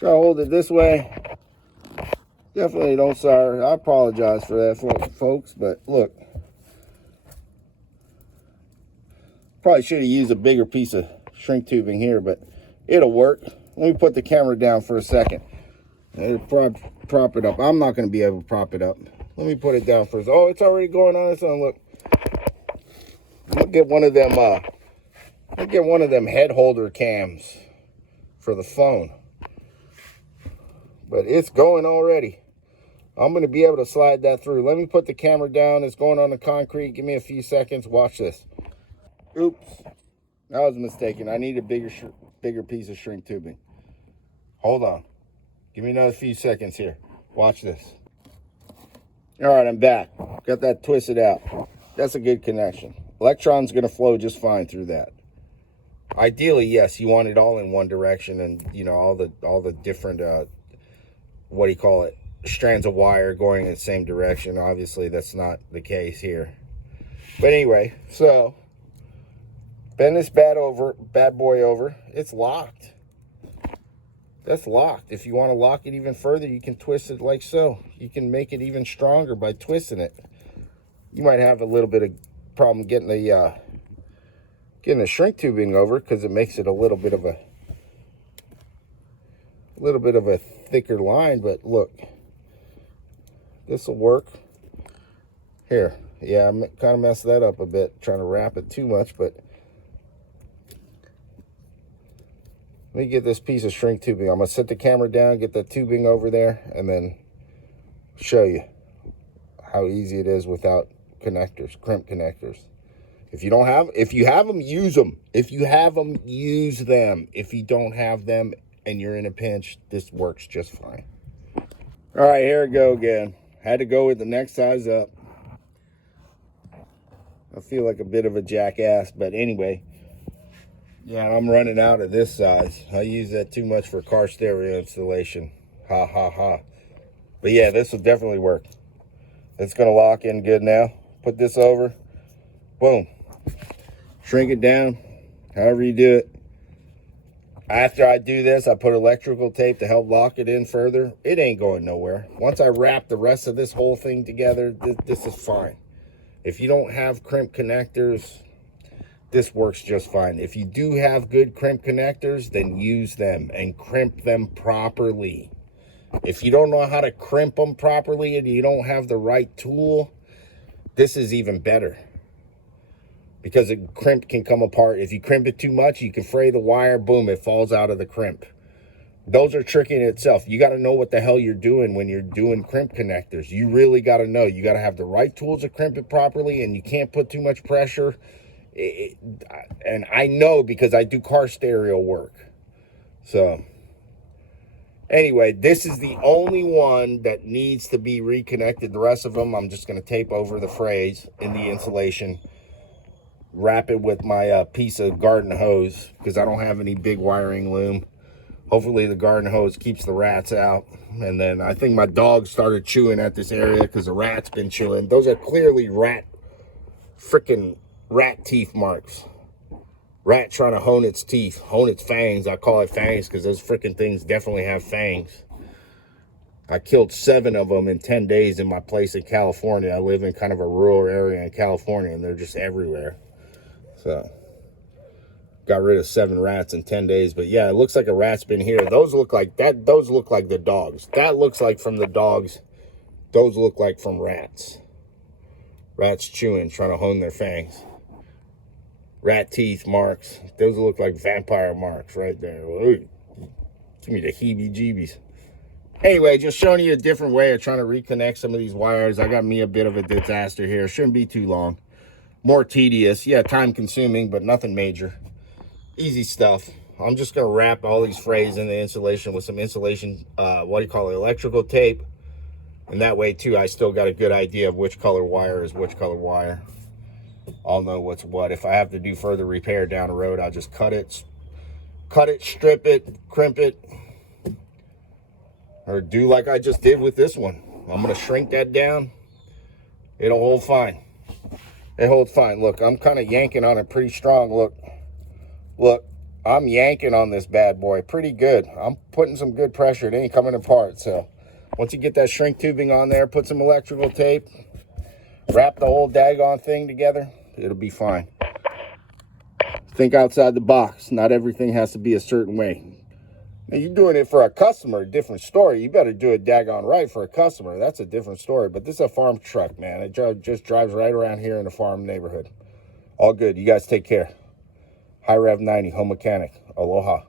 Try to hold it this way. Definitely don't, sorry. I apologize for that, folks, but look. Probably should have used a bigger piece of shrink tubing here, but it'll work. Let me put the camera down for a second. It'll prop it up. I'm not going to be able to prop it up. Let me put it down first. Oh, it's already going on its own. Look. I'll get one of them. I'll get one of them head holder cams for the phone. But it's going already. I'm going to be able to slide that through. Let me put the camera down. It's going on the concrete. Give me a few seconds. Watch this. Oops. I was mistaken. I need a bigger piece of shrink tubing. Hold on. Give me another few seconds here. Watch this. All right, I'm back. Got that twisted out. That's a good connection. Electron's going to flow just fine through that. Ideally, yes, you want it all in one direction, and you know all the different what do you call it, strands of wire going in the same direction. Obviously, that's not the case here. But anyway, so bend this bad boy over. It's locked. That's locked. If you want to lock it even further, you can twist it like so. You can make it even stronger by twisting it. You might have a little bit of problem getting the shrink tubing over because it makes it a little bit of a thicker line. But look, this will work. Here, yeah, I kind of messed that up a bit trying to wrap it too much, but let me get this piece of shrink tubing. I'm going to set the camera down, get the tubing over there, and then show you how easy it is without connectors, crimp connectors. If you have them, use them. If you have them, use them. If you don't have them and you're in a pinch, this works just fine. All right, here we go again. Had to go with the next size up. I feel like a bit of a jackass, but anyway. Yeah, I'm running out of this size. I use that too much for car stereo installation. Ha, ha, ha. But yeah, this will definitely work. It's going to lock in good now. Put this over. Boom. Shrink it down, however you do it. After I do this, I put electrical tape to help lock it in further. It ain't going nowhere. Once I wrap the rest of this whole thing together, this is fine. If you don't have crimp connectors, this works just fine. If you do have good crimp connectors, then use them and crimp them properly. If you don't know how to crimp them properly and you don't have the right tool, this is even better. Because a crimp can come apart. If you crimp it too much, you can fray the wire, boom, it falls out of the crimp. Those are tricky in itself. You got to know what the hell you're doing when you're doing crimp connectors. You really got to know. You got to have the right tools to crimp it properly, and you can't put too much pressure. And I know because I do car stereo work. So anyway, this is the only one that needs to be reconnected. The rest of them, I'm just going to tape over the frays in the insulation. Wrap it with my piece of garden hose because I don't have any big wiring loom. Hopefully the garden hose keeps the rats out. And then I think my dog started chewing at this area because the rat's been chewing. Those are clearly freaking rat teeth marks. Rat trying to hone its teeth, hone its fangs. I call it fangs because those freaking things definitely have fangs. I killed 7 of them in 10 days in my place in California. I live in kind of a rural area in California, and they're just everywhere. So, got rid of 7 rats in 10 days. But yeah, it looks like a rat's been here. Those look like that. Those look like the dogs. That looks like from the dogs. Those look like from rats. Rats chewing, trying to hone their fangs. Rat teeth marks. Those look like vampire marks right there. Ooh, give me the heebie-jeebies. Anyway, just showing you a different way of trying to reconnect some of these wires. I got me a bit of a disaster here. Shouldn't be too long. More tedious. Yeah, time consuming, but nothing major. Easy stuff. I'm just going to wrap all these frays in the insulation with some insulation, electrical tape. And that way, too, I still got a good idea of which color wire is which color wire. I'll know what's what. If I have to do further repair down the road, I'll just cut it, strip it, crimp it. Or do like I just did with this one. I'm going to shrink that down. It'll hold fine. It holds fine. Look, I'm kind of yanking on it pretty strong. Look. I'm yanking on this bad boy pretty good. I'm putting some good pressure. It ain't coming apart. So once you get that shrink tubing on there, put some electrical tape, wrap the whole daggone thing together, it'll be fine. Think outside the box. Not everything has to be a certain way. Now, you're doing it for a customer, different story. You better do it daggone right for a customer. That's a different story. But this is a farm truck, man. It just drives right around here in the farm neighborhood. All good. You guys take care. High Rev 90, home mechanic. Aloha.